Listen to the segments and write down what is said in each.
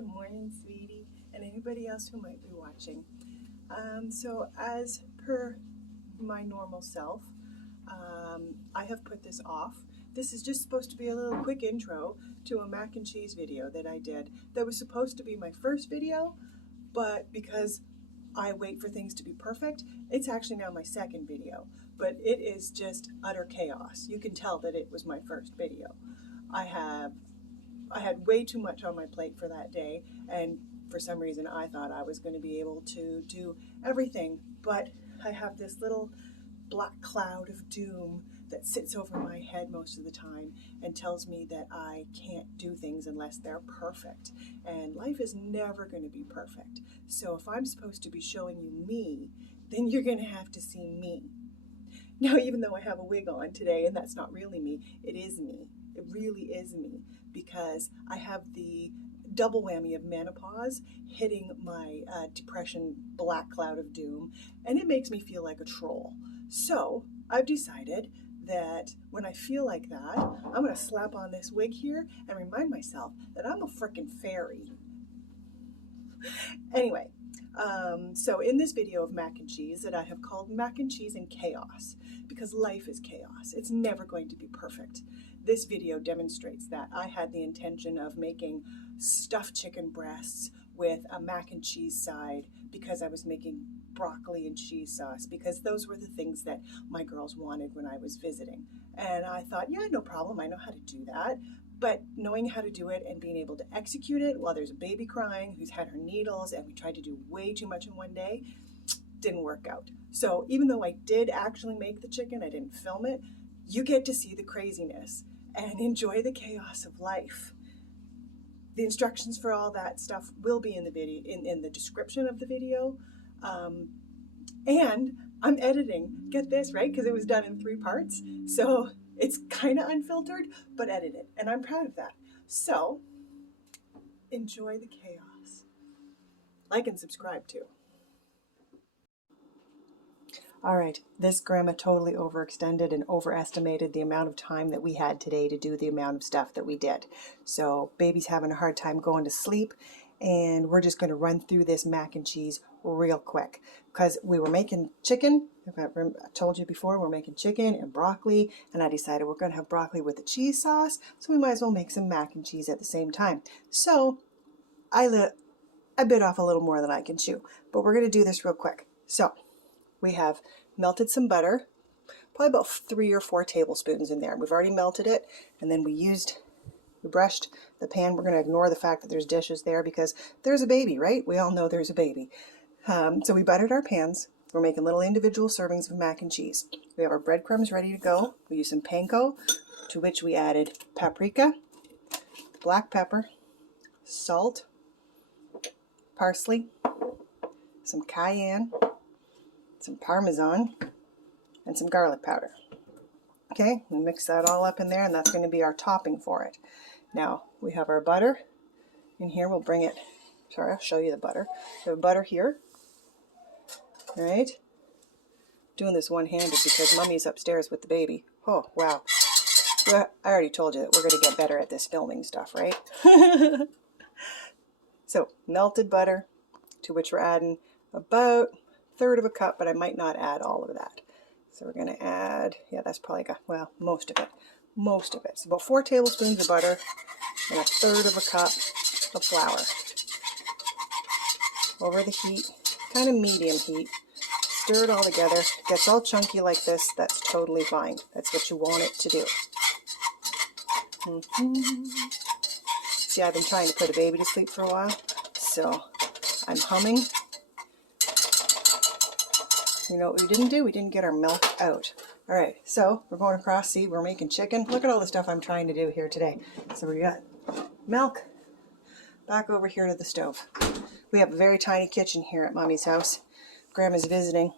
Good morning, sweetie, and anybody else who might be watching. So as per my normal self, I have put this off. This is just supposed to be a little quick intro to a mac and cheese video that I did that was supposed to be my first video, but because I wait for things to be perfect, it's actually now my second video, but it is just utter chaos. You can tell that it was my first video. I had way too much on my plate for that day, and for some reason I thought I was going to be able to do everything, but I have this little black cloud of doom that sits over my head most of the time and tells me that I can't do things unless they're perfect, and life is never going to be perfect. So if I'm supposed to be showing you me, then you're going to have to see me. Now, even though I have a wig on today, and that's not really me, it is me. It really is me, because I have the double whammy of menopause hitting my depression black cloud of doom, and it makes me feel like a troll. So I've decided that when I feel like that, I'm going to slap on this wig here and remind myself that I'm a frickin' fairy. Anyway, so in this video of mac and cheese that I have called Mac and Cheese and Chaos, because life is chaos. It's never going to be perfect. This video demonstrates that. I had the intention of making stuffed chicken breasts with a mac and cheese side because I was making broccoli and cheese sauce, because those were the things that my girls wanted when I was visiting. And I thought, yeah, no problem, I know how to do that. But knowing how to do it and being able to execute it while there's a baby crying who's had her needles, and we tried to do way too much in one day, didn't work out. So even though I did actually make the chicken, I didn't film it, you get to see the craziness and enjoy the chaos of life. The instructions for all that stuff will be in the video, in the description of the video. And I'm editing, get this, right? Because it was done in 3 parts. So it's kind of unfiltered, but edited. And I'm proud of that. So enjoy the chaos. Like and subscribe too. All right, this grandma totally overextended and overestimated the amount of time that we had today to do the amount of stuff that we did. So baby's having a hard time going to sleep, and we're just going to run through this mac and cheese real quick, because we were making chicken. I told you before, we're making chicken and broccoli, and I decided we're going to have broccoli with the cheese sauce, so we might as well make some mac and cheese at the same time. So I bit off a little more than I can chew, but we're going to do this real quick. So we have melted some butter, probably about 3 or 4 tablespoons in there. We've already melted it, and then we brushed the pan. We're going to ignore the fact that there's dishes there because there's a baby, right? We all know there's a baby. So we buttered our pans. We're making little individual servings of mac and cheese. We have our breadcrumbs ready to go. We use some panko, to which we added paprika, black pepper, salt, parsley, some cayenne, some Parmesan, and some garlic powder. Okay, we mix that all up in there, and that's going to be our topping for it. Now, we have our butter in here. We'll bring it, sorry, I'll show you the butter. We have butter here. All right, doing this one-handed because Mummy's upstairs with the baby. Oh, wow. Well, I already told you that we're going to get better at this filming stuff, right? So, melted butter, to which we're adding about 1/3 of a cup, but I might not add all of that. So we're going to add, yeah, that's probably got, well, most of it. Most of it. So about 4 tablespoons of butter and 1/3 of a cup of flour. Over the heat, kind of medium heat. Stir it all together. It gets all chunky like this. That's totally fine. That's what you want it to do. See, I've been trying to put a baby to sleep for a while, so I'm humming. You know what we didn't do? We didn't get our milk out. All right, so we're going across. See, we're making chicken. Look at all the stuff I'm trying to do here today. So we got milk. Back over here to the stove. We have a very tiny kitchen here at Mommy's house. Grandma's visiting,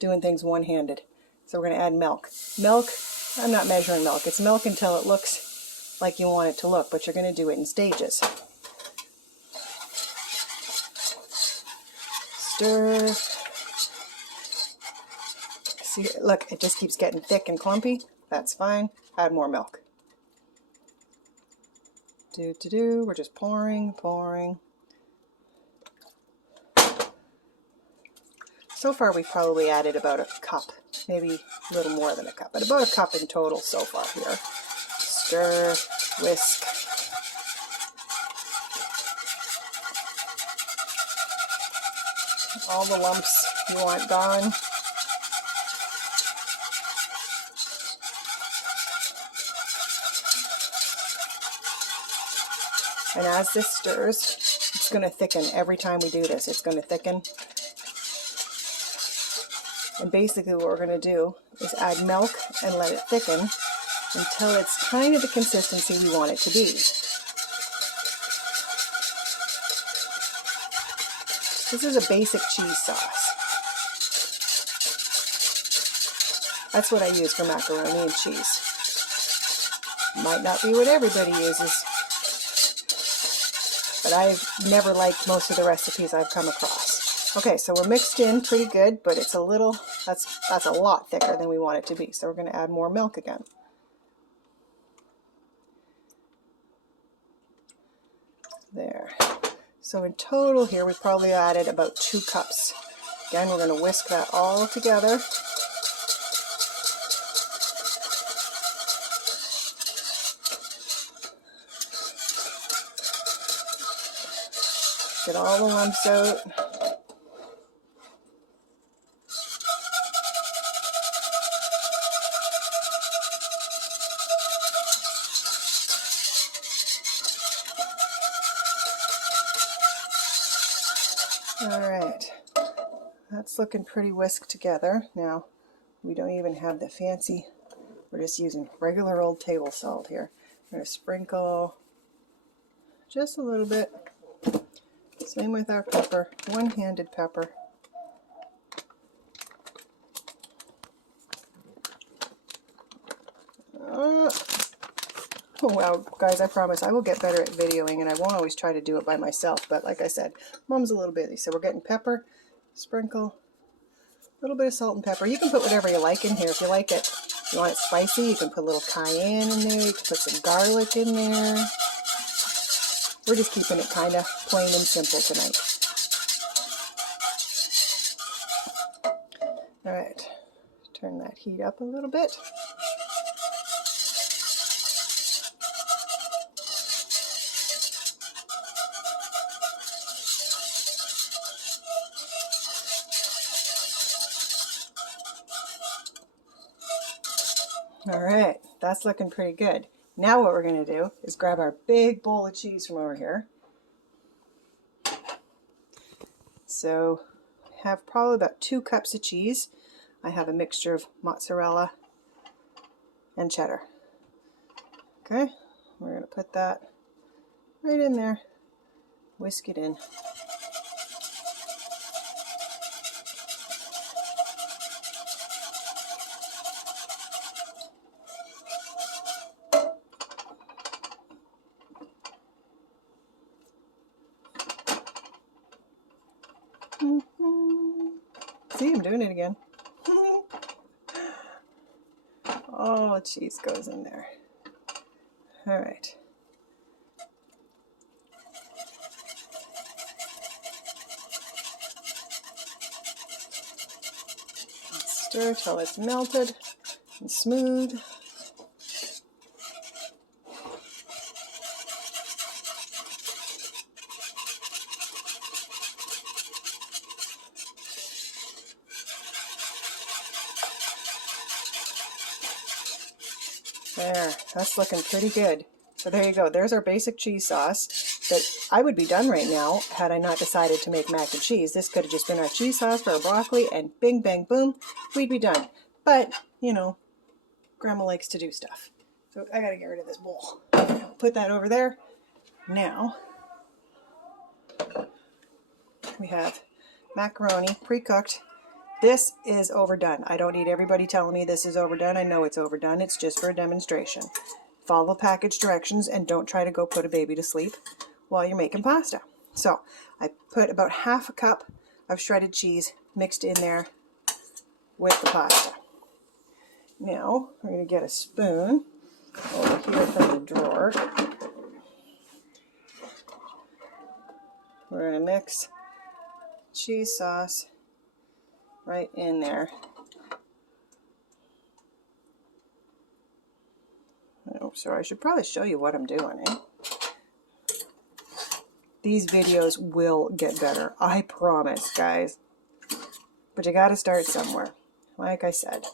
doing things one-handed. So we're going to add milk. Milk, I'm not measuring milk. It's milk until it looks like you want it to look, but you're going to do it in stages. Stir. See, look, it just keeps getting thick and clumpy. That's fine. Add more milk. We're just pouring. So far we probably added about a cup, maybe a little more than a cup, but about a cup in total so far here. Stir, whisk. All the lumps you want gone. And as this stirs, it's going to thicken every time we do this. It's going to thicken. And basically what we're going to do is add milk and let it thicken until it's kind of the consistency we want it to be. This is a basic cheese sauce. That's what I use for macaroni and cheese. Might not be what everybody uses, but I've never liked most of the recipes I've come across. Okay, so we're mixed in pretty good, but it's a little, that's a lot thicker than we want it to be. So we're going to add more milk again. There. So in total here, we probably added about 2 cups. Again, we're going to whisk that all together. Get all the lumps out. Alright, that's looking pretty whisked together. Now, we don't even have the fancy, we're just using regular old table salt here. I'm going to sprinkle just a little bit. Same with our pepper, one-handed pepper. Oh wow, guys, I promise I will get better at videoing, and I won't always try to do it by myself, but like I said, Mom's a little busy. So we're getting pepper, sprinkle, a little bit of salt and pepper. You can put whatever you like in here. If you like it, if you want it spicy, you can put a little cayenne in there, you can put some garlic in there. We're just keeping it kind of plain and simple tonight. Alright, turn that heat up a little bit. Alright, that's looking pretty good. Now what we're going to do is grab our big bowl of cheese from over here. So I have probably about 2 cups of cheese. I have a mixture of mozzarella and cheddar. Okay, we're going to put that right in there, whisk it in. See, I'm doing it again. All the cheese goes in there. All right. Stir till it's melted and smooth. There, that's looking pretty good. So there you go. There's our basic cheese sauce that I would be done right now had I not decided to make mac and cheese. This could have just been our cheese sauce for our broccoli, and bing, bang, boom, we'd be done. But, you know, Grandma likes to do stuff. So I gotta get rid of this bowl. Put that over there. Now, we have macaroni pre-cooked. This is overdone. I don't need everybody telling me this is overdone. I know it's overdone. It's just for a demonstration. Follow package directions and don't try to go put a baby to sleep while you're making pasta. So I put about half a cup of shredded cheese mixed in there with the pasta. Now we're going to get a spoon over here from the drawer. we're going to mix cheese sauce right in there. Oh, sorry, I should probably show you what I'm doing, eh? These videos will get better, I promise, guys. But you got to start somewhere, like I said.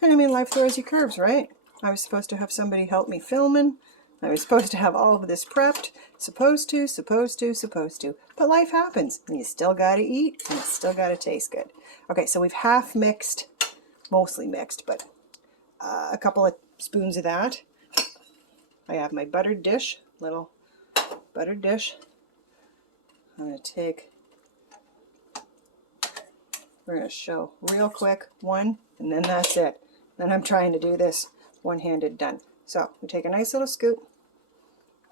And I mean, life throws you curves, right? I was supposed to have somebody help me filming. I was supposed to have all of this prepped. Supposed to. But life happens, and you still got to eat, and it's still got to taste good. Okay, so we've half mixed, mostly mixed, but a couple of spoons of that. I have my buttered dish, little buttered dish. I'm going to take, we're going to show real quick one, and then that's it. Then I'm trying to do this one-handed done. So we take a nice little scoop,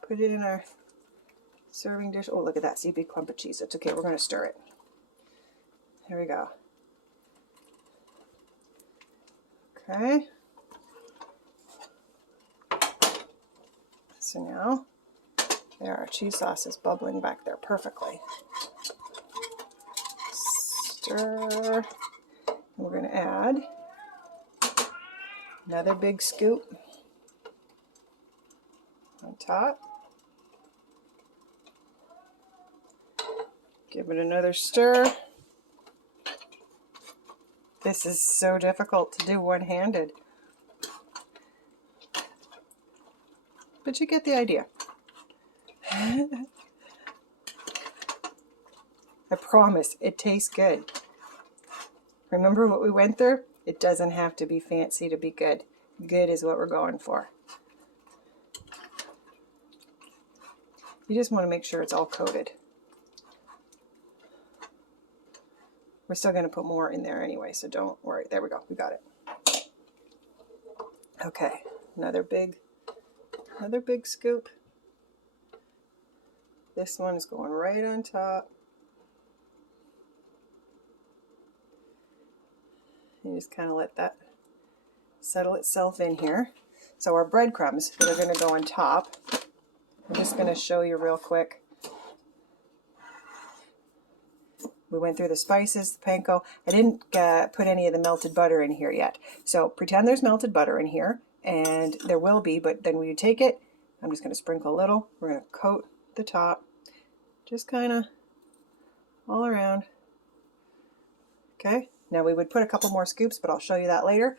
put it in our serving dish. Oh, look at that. See, big clump of cheese. It's okay. We're going to stir it. There we go. Okay. So now, there, our cheese sauce is bubbling back there perfectly. Stir. And we're going to add another big scoop on top. Give it another stir. This is so difficult to do one-handed. But you get the idea. I promise, it tastes good. Remember what we went through? It doesn't have to be fancy to be good. Good is what we're going for. You just want to make sure it's all coated. We're still going to put more in there anyway, so don't worry. There we go. We got it. Okay, another big scoop. This one is going right on top. You just kind of let that settle itself in here. So our breadcrumbs that are going to go on top, I'm just going to show you real quick. We went through the spices, the panko. I didn't put any of the melted butter in here yet. So pretend there's melted butter in here, and there will be, but then when you take it, I'm just going to sprinkle a little. We're going to coat the top, just kind of all around. Okay, now we would put a couple more scoops, but I'll show you that later.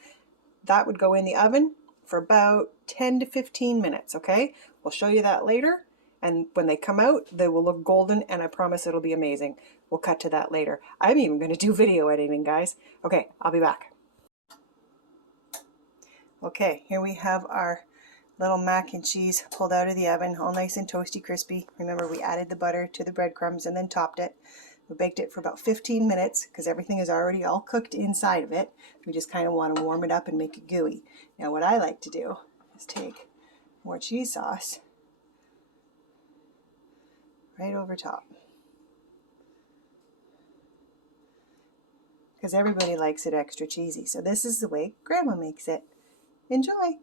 That would go in the oven for about 10 to 15 minutes, okay? We'll show you that later. And when they come out, they will look golden, and I promise it'll be amazing. We'll cut to that later. I'm even going to do video editing, guys. Okay, I'll be back. Okay, here we have our little mac and cheese pulled out of the oven, all nice and toasty crispy. Remember, we added the butter to the breadcrumbs and then topped it. We baked it for about 15 minutes because everything is already all cooked inside of it. We just kind of want to warm it up and make it gooey. Now, what I like to do is take more cheese sauce right over top, because everybody likes it extra cheesy. So this is the way Grandma makes it. Enjoy!